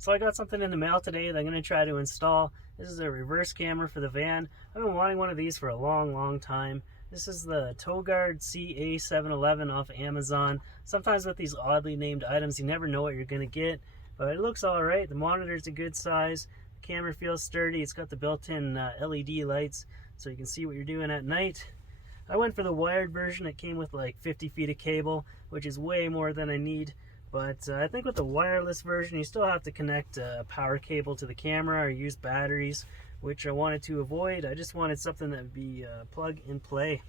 So I got something in the mail today that I'm going to try to install. This is a reverse camera for the van. I've been wanting one of these for a long time. This is the Togaurd CA711 off Amazon. Sometimes with these oddly named items, you never know what you're going to get, but it looks alright. The monitor's a good size. The camera feels sturdy. It's got the built-in LED lights so you can see what you're doing at night. I went for the wired version. It came with like 50 feet of cable, which is way more than I need. But I think with the wireless version, you still have to connect a power cable to the camera or use batteries, which I wanted to avoid. I just wanted something that would be plug and play.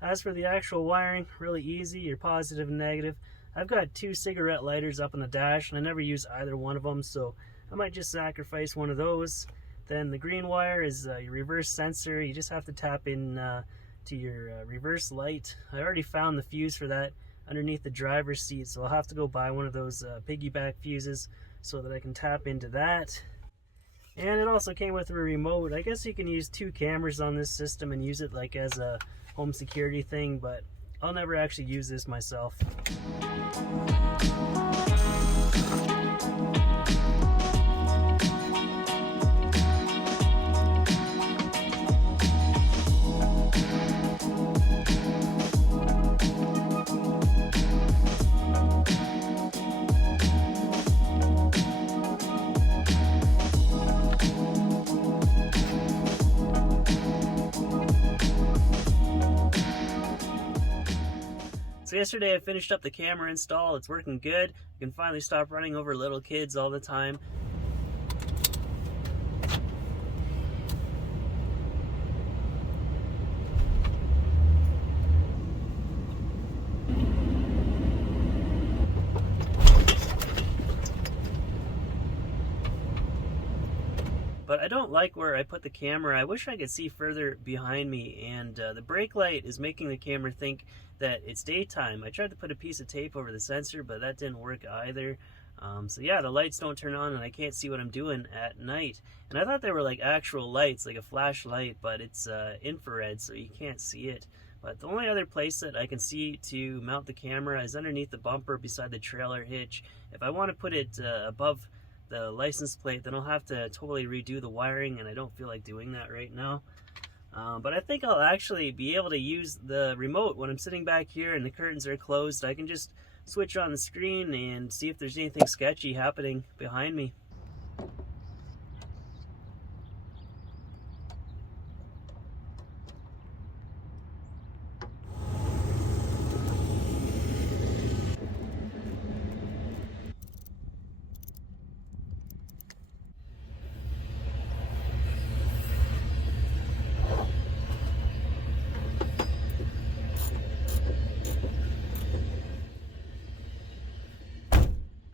As for the actual wiring, really easy. You're positive and negative. I've got 2 cigarette lighters up on the dash, and I never use either one of them, so I might just sacrifice one of those. Then the green wire is your reverse sensor. You just have to tap in to your reverse light. I already found the fuse for that underneath the driver's seat, so I'll have to go buy one of those piggyback fuses so that I can tap into that. And it also came with a remote. I guess you can use 2 cameras on this system and use it like as a home security thing, but I'll never actually use this myself. So yesterday I finished up the camera install. It's working good. I can finally stop running over little kids all the time. But I don't like where I put the camera. I wish I could see further behind me, and the brake light is making the camera think that it's daytime. I tried to put a piece of tape over the sensor, but that didn't work either. So yeah, the lights don't turn on and I can't see what I'm doing at night. And I thought they were like actual lights, like a flashlight, but it's infrared, so you can't see it. But the only other place that I can see to mount the camera is underneath the bumper beside the trailer hitch. If I want to put it above the license plate, then I'll have to totally redo the wiring, and I don't feel like doing that right now. But I think I'll actually be able to use the remote when I'm sitting back here and the curtains are closed. I can just switch on the screen and see if there's anything sketchy happening behind me.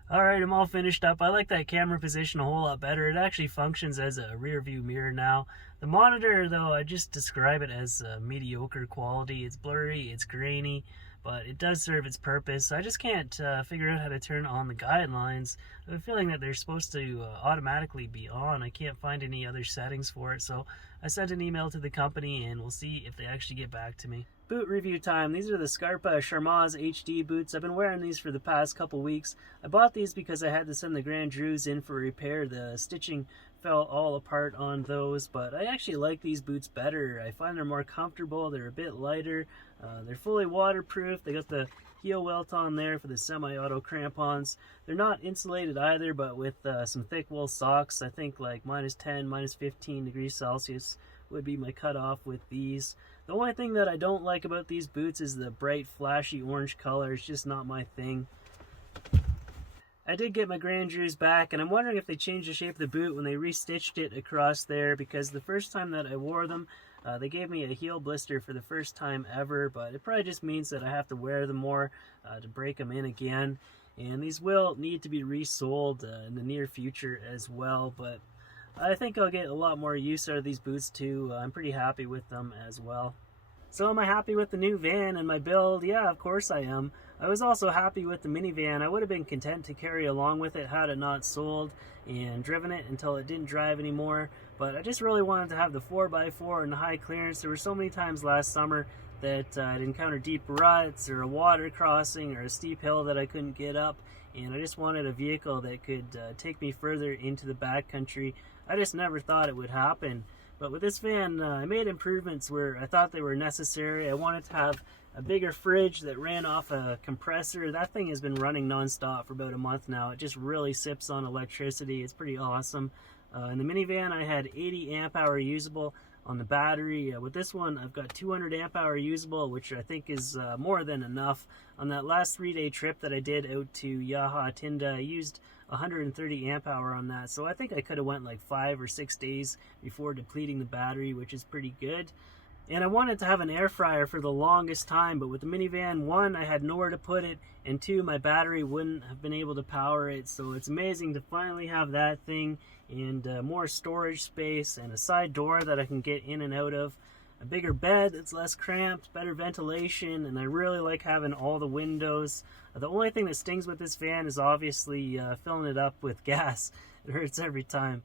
Alright, I'm all finished up. I like that camera position a whole lot better. It actually functions as a rear view mirror now. The monitor, though, I just describe it as mediocre quality. It's blurry, it's grainy, but it does serve its purpose. I just can't figure out how to turn on the guidelines. I have a feeling that they're supposed to automatically be on. I can't find any other settings for it, so I sent an email to the company and we'll see if they actually get back to me. Boot review time. These are the Scarpa Charmaz HD boots. I've been wearing these for the past couple weeks. I bought these because I had to send the Grand Drews in for repair. The stitching fell all apart on those, but I actually like these boots better. I find they're more comfortable. They're a bit lighter. They're fully waterproof. They got the heel welt on there for the semi-auto crampons. They're not insulated either, but with some thick wool socks, I think like -10, -15 degrees Celsius would be my cutoff with these. The only thing that I don't like about these boots is the bright, flashy orange color. It's just not my thing. I did get my Grand Drews back, and I'm wondering if they changed the shape of the boot when they restitched it across there, because the first time that I wore them, they gave me a heel blister for the first time ever, but it probably just means that I have to wear them more to break them in again. And these will need to be resold in the near future as well, but I think I'll get a lot more use out of these boots too. I'm pretty happy with them as well. So am I happy with the new van and my build? Yeah, of course I am. I was also happy with the minivan. I would have been content to carry along with it had it not sold and driven it until it didn't drive anymore. But I just really wanted to have the 4x4 and the high clearance. There were so many times last summer that I'd encounter deep ruts or a water crossing or a steep hill that I couldn't get up, and I just wanted a vehicle that could take me further into the backcountry. I just never thought it would happen. But with this van, I made improvements where I thought they were necessary. I wanted to have a bigger fridge that ran off a compressor. That thing has been running non-stop for about a month now. It just really sips on electricity. It's pretty awesome. In the minivan, I had 80 amp hour usable on the battery. With this one, I've got 200 amp hour usable, which I think is more than enough. On that last 3-day trip that I did out to Yaha Tinda, I used 130 amp hour on that, so I think I could have went like 5 or 6 days before depleting the battery, which is pretty good. And I wanted to have an air fryer for the longest time, but with the minivan, 1, I had nowhere to put it, and 2, my battery wouldn't have been able to power it. So it's amazing to finally have that thing, and more storage space, and a side door that I can get in and out of, a bigger bed that's less cramped, better ventilation, and I really like having all the windows. The only thing that stings with this van is obviously filling it up with gas. It hurts every time.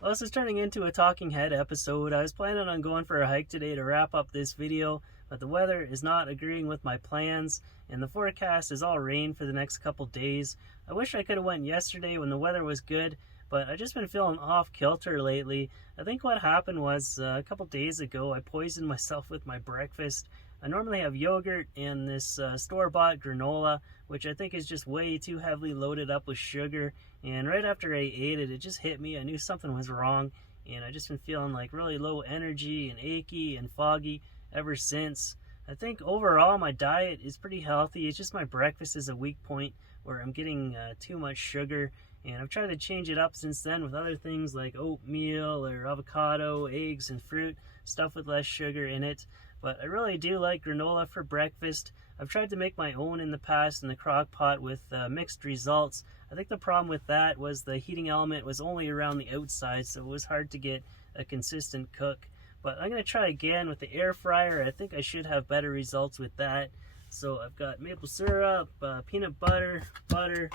Well, this is turning into a talking head episode. I was planning on going for a hike today to wrap up this video, but the weather is not agreeing with my plans, and the forecast is all rain for the next couple days. I wish I could have went yesterday when the weather was good, but I've just been feeling off kilter lately. I think what happened was a couple days ago I poisoned myself with my breakfast. I normally have yogurt and this store-bought granola, which I think is just way too heavily loaded up with sugar. And right after I ate it, it just hit me. I knew something was wrong, and I've just been feeling like really low energy and achy and foggy ever since. I think overall my diet is pretty healthy. It's just my breakfast is a weak point where I'm getting too much sugar, and I've tried to change it up since then with other things like oatmeal or avocado, eggs, and fruit, stuff with less sugar in it. But I really do like granola for breakfast. I've tried to make my own in the past in the crock pot with mixed results. I think the problem with that was the heating element was only around the outside, so it was hard to get a consistent cook. But I'm going to try again with the air fryer. I think I should have better results with that. So I've got maple syrup, peanut butter, the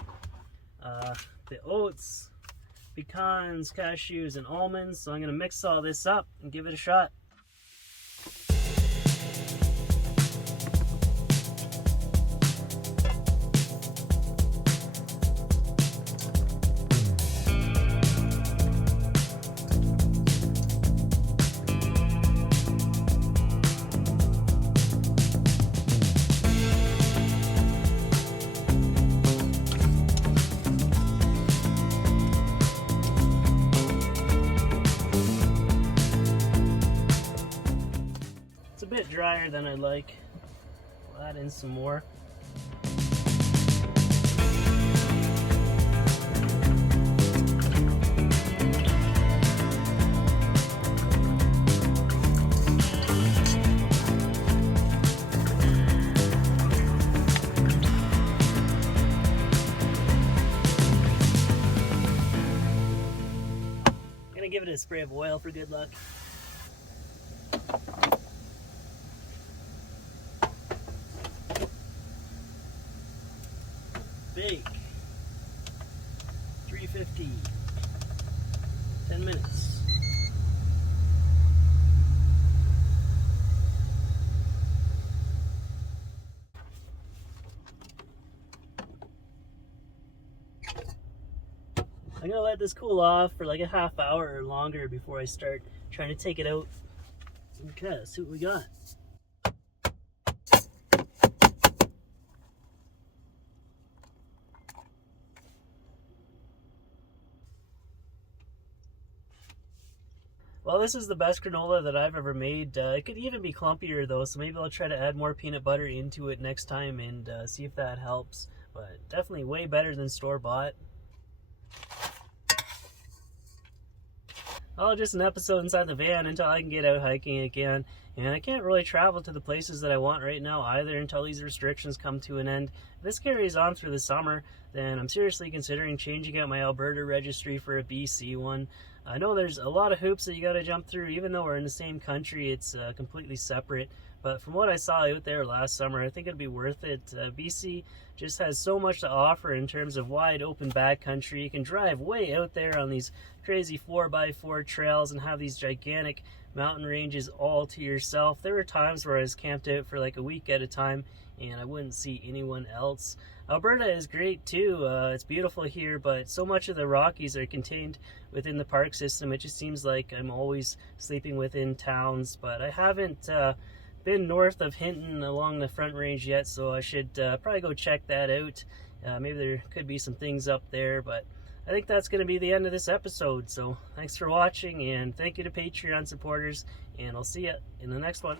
oats, pecans, cashews, and almonds. So I'm going to mix all this up and give it a shot. A bit drier than I'd like. We'll add in some more. I'm gonna give it a spray of oil for good luck. Bake. 350. 10 minutes. I'm gonna let this cool off for like a half hour or longer before I start trying to take it out. Okay, let's see what we got. Well, this is the best granola that I've ever made. It could even be clumpier though, so maybe I'll try to add more peanut butter into it next time and see if that helps. But definitely way better than store-bought. Well, just an episode inside the van until I can get out hiking again. And I can't really travel to the places that I want right now either until these restrictions come to an end. If this carries on through the summer, then I'm seriously considering changing out my Alberta registry for a BC one. I know there's a lot of hoops that you got to jump through. Even though we're in the same country, it's completely separate. But from what I saw out there last summer, I think it'd be worth it. BC just has so much to offer in terms of wide open backcountry. You can drive way out there on these crazy 4x4 trails and have these gigantic mountain ranges all to yourself. There were times where I was camped out for like a week at a time and I wouldn't see anyone else. Alberta is great too. It's beautiful here, but so much of the Rockies are contained within the park system. It just seems like I'm always sleeping within towns, but I haven't been north of Hinton along the Front Range yet, so I should probably go check that out. Maybe there could be some things up there, but I think that's going to be the end of this episode. So thanks for watching, and thank you to Patreon supporters, and I'll see you in the next one.